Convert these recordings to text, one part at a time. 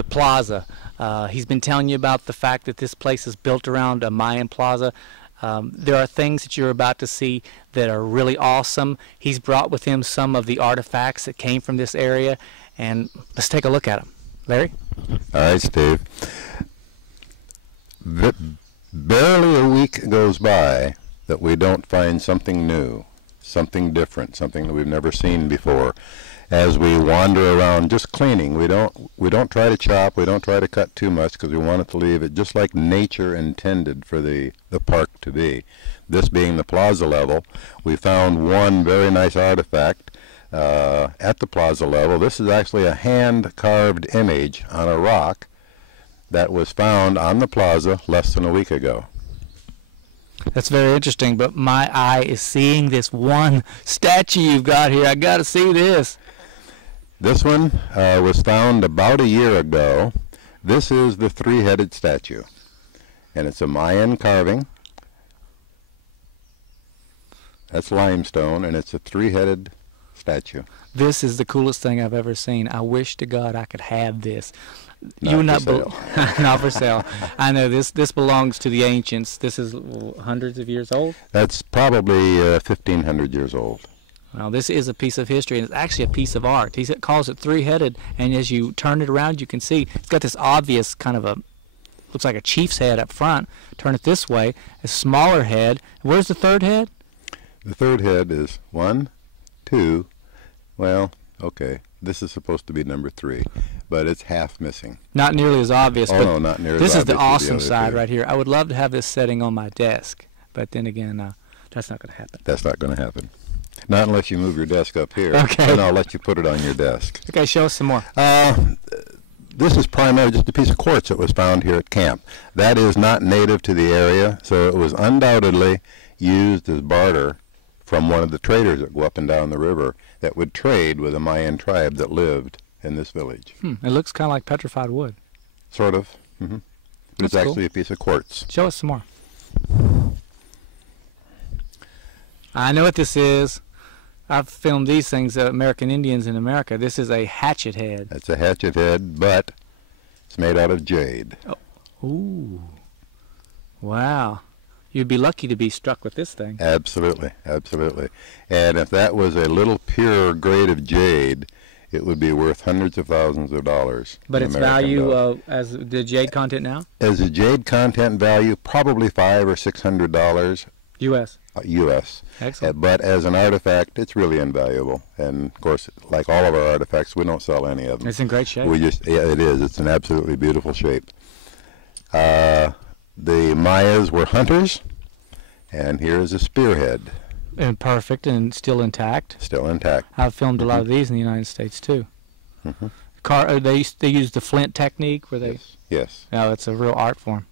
the plaza. He's been telling you about the fact that this place is built around a Mayan plaza. There are things that you're about to see that are really awesome. He's brought with him some of the artifacts that came from this area, and let's take a look at them. Larry? All right, Steve. Barely a week goes by that we don't find something new, something different, something that we've never seen before. As we wander around just cleaning, we don't try to chop, we don't try to cut too much because we want it to leave it just like nature intended for the park to be. This being the plaza level, we found one very nice artifact at the plaza level. This is actually a hand-carved image on a rock that was found on the plaza less than a week ago. That's very interesting, but my eye is seeing this one statue you've got here. I got to see this. This one was found about a year ago. This is the three-headed statue, and it's a Mayan carving. That's limestone, and it's a three-headed statue. This is the coolest thing I've ever seen. I wish to God I could have this. Not for sale. Not for sale. I know this belongs to the ancients. This is hundreds of years old. That's probably 1,500 years old. Well, this is a piece of history, and it's actually a piece of art. He calls it three-headed, and as you turn it around, you can see it's got this obvious kind of looks like a chief's head up front. Turn it this way, a smaller head. Where's the third head? The third head is 1, 2, well, okay, this is supposed to be number 3, but it's half missing. Not nearly as obvious. Oh, but no, not nearly this as is the obvious as awesome the other side two. right here. I would love to have this setting on my desk, but then again, that's not going to happen. That's not going to happen. Not unless you move your desk up here. Okay. Then I'll let you put it on your desk. Okay, show us some more. This is primarily just a piece of quartz that was found here at camp. That is not native to the area, so it was undoubtedly used as barter from one of the traders that go up and down the river that would trade with a Mayan tribe that lived in this village. It looks kind of like petrified wood. Sort of. But That's it's actually a piece of quartz. Show us some more. I know what this is. I've filmed these things, American Indians in America. This is a hatchet head. That's a hatchet head, but it's made out of jade. Oh. Ooh. Wow. You'd be lucky to be struck with this thing. Absolutely, absolutely. And if that was a little pure grade of jade, it would be worth hundreds of thousands of dollars. But its value as the jade content now? As a jade content value, probably $500 or $600 U.S. U.S. Excellent. But as an artifact, it's really invaluable. And of course, like all of our artifacts, we don't sell any of them. It's in great shape. Yeah, it is. It's an absolutely beautiful shape. The Mayas were hunters, and here is a spearhead. And perfect and still intact. Still intact. I've filmed a lot of these in the United States too. They use the flint technique where they. Yes. No, it's a real art form.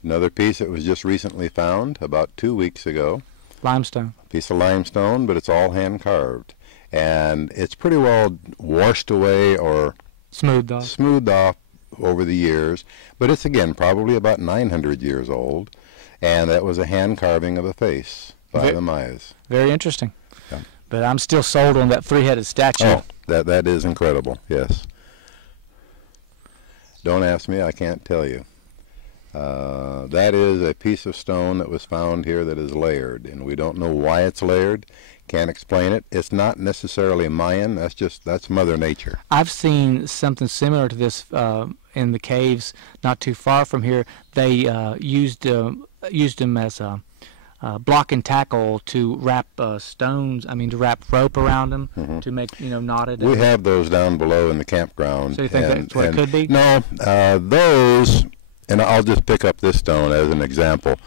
Another piece that was just recently found about 2 weeks ago. Limestone. Piece of limestone, but it's all hand carved, and it's pretty well washed away or Smoothed off. smoothed off over the years. But it's again probably about 900 years old, and that was a hand carving of a face by the Mayas. Very interesting. Yeah. But I'm still sold on that three-headed statue. Oh, that is incredible. Yes. Don't ask me; I can't tell you. That is a piece of stone that was found here that is layered, and we don't know why it's layered. Can't explain it. It's not necessarily Mayan. That's Mother Nature. I've seen something similar to this in the caves not too far from here. They used them as block and tackle to wrap stones. I mean, to wrap rope around them to make knotted. We have those down below in the campground. So you think that's what it could be? No, those. And I'll just pick up this stone as an example.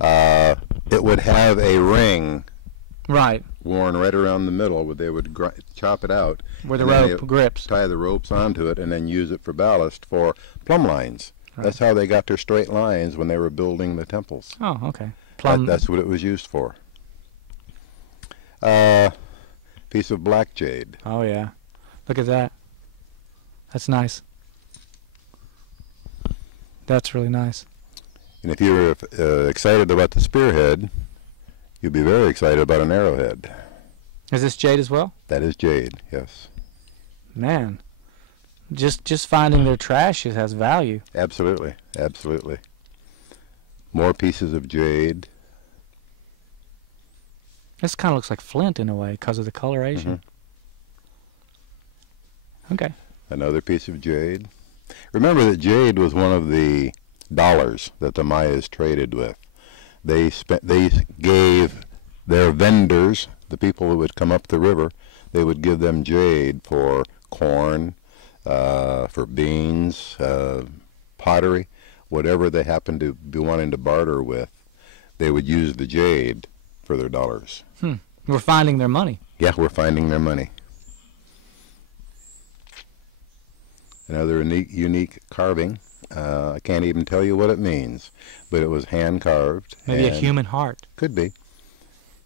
It would have a ring worn right around the middle where they would chop it out. Where the rope grips. Tie the ropes onto it and then use it for ballast for plumb lines. Right. That's how they got their straight lines when they were building the temples. Oh, okay. That's what it was used for. Piece of black jade. Oh, yeah. Look at that. That's nice. That's really nice. And if you're excited about the spearhead, you'll be very excited about an arrowhead. Is this jade as well? That is jade, yes. Man, Just finding their trash has value. Absolutely, absolutely. More pieces of jade. This kind of looks like flint in a way because of the coloration. Okay. Another piece of jade. Remember that jade was one of the dollars that the Mayas traded with. They gave their vendors, the people who would come up the river, they would give them jade for corn, for beans, pottery, whatever they happened to be wanting to barter with. They would use the jade for their dollars. We're finding their money. Yeah, we're finding their money. Another unique carving. I can't even tell you what it means, but it was hand carved. Maybe a human heart. Could be.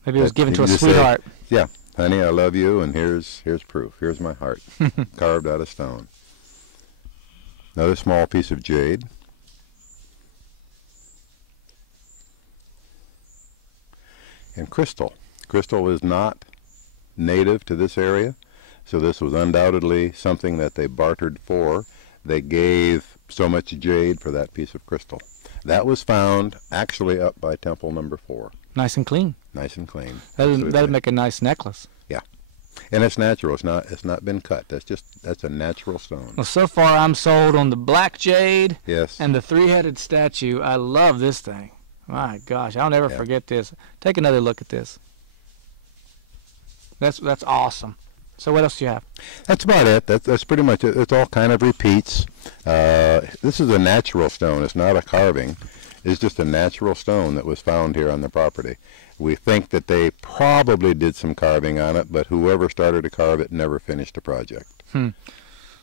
Maybe it was given to a sweetheart. Yeah, honey, I love you, and here's proof. Here's my heart, carved out of stone. Another small piece of jade. And crystal. Crystal is not native to this area, so this was undoubtedly something that they bartered for. They gave so much jade for that piece of crystal. That was found actually up by temple number 4. Nice and clean. Nice and clean. That'd make a nice necklace. Yeah, and it's natural. It's not been cut. That's a natural stone. Well, so far I'm sold on the black jade. Yes. And the 3-headed statue. I love this thing. My gosh, I'll never forget this. Take another look at this. That's awesome. So what else do you have? That's about it. That's pretty much it. It's all kind of repeats. This is a natural stone. It's not a carving. It's just a natural stone that was found here on the property. We think that they probably did some carving on it, but whoever started to carve it never finished the project.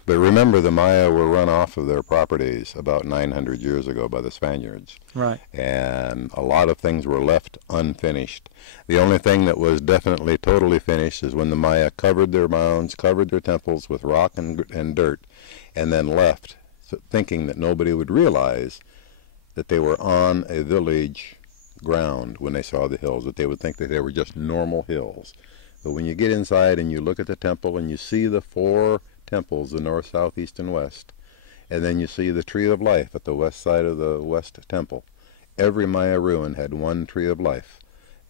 But remember, the Maya were run off of their properties about 900 years ago by the Spaniards. Right. And a lot of things were left unfinished. The only thing that was definitely totally finished is when the Maya covered their mounds, covered their temples with rock and dirt, and then left, thinking that nobody would realize that they were on a village ground when they saw the hills, that they would think that they were just normal hills. But when you get inside and you look at the temple and you see the 4 temples, the north, south, east, and west, and then you see the tree of life at the west side of the west temple. Every Maya ruin had one tree of life,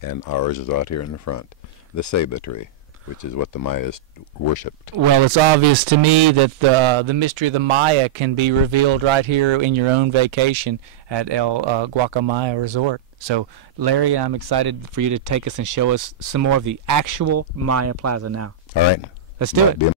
and ours is out here in the front, the Ceiba tree, which is what the Mayas worshipped. Well, it's obvious to me that the mystery of the Maya can be revealed right here in your own vacation at El Guacamaya Resort. So, Larry, I'm excited for you to take us and show us some more of the actual Maya Plaza now. All right. Let's do it.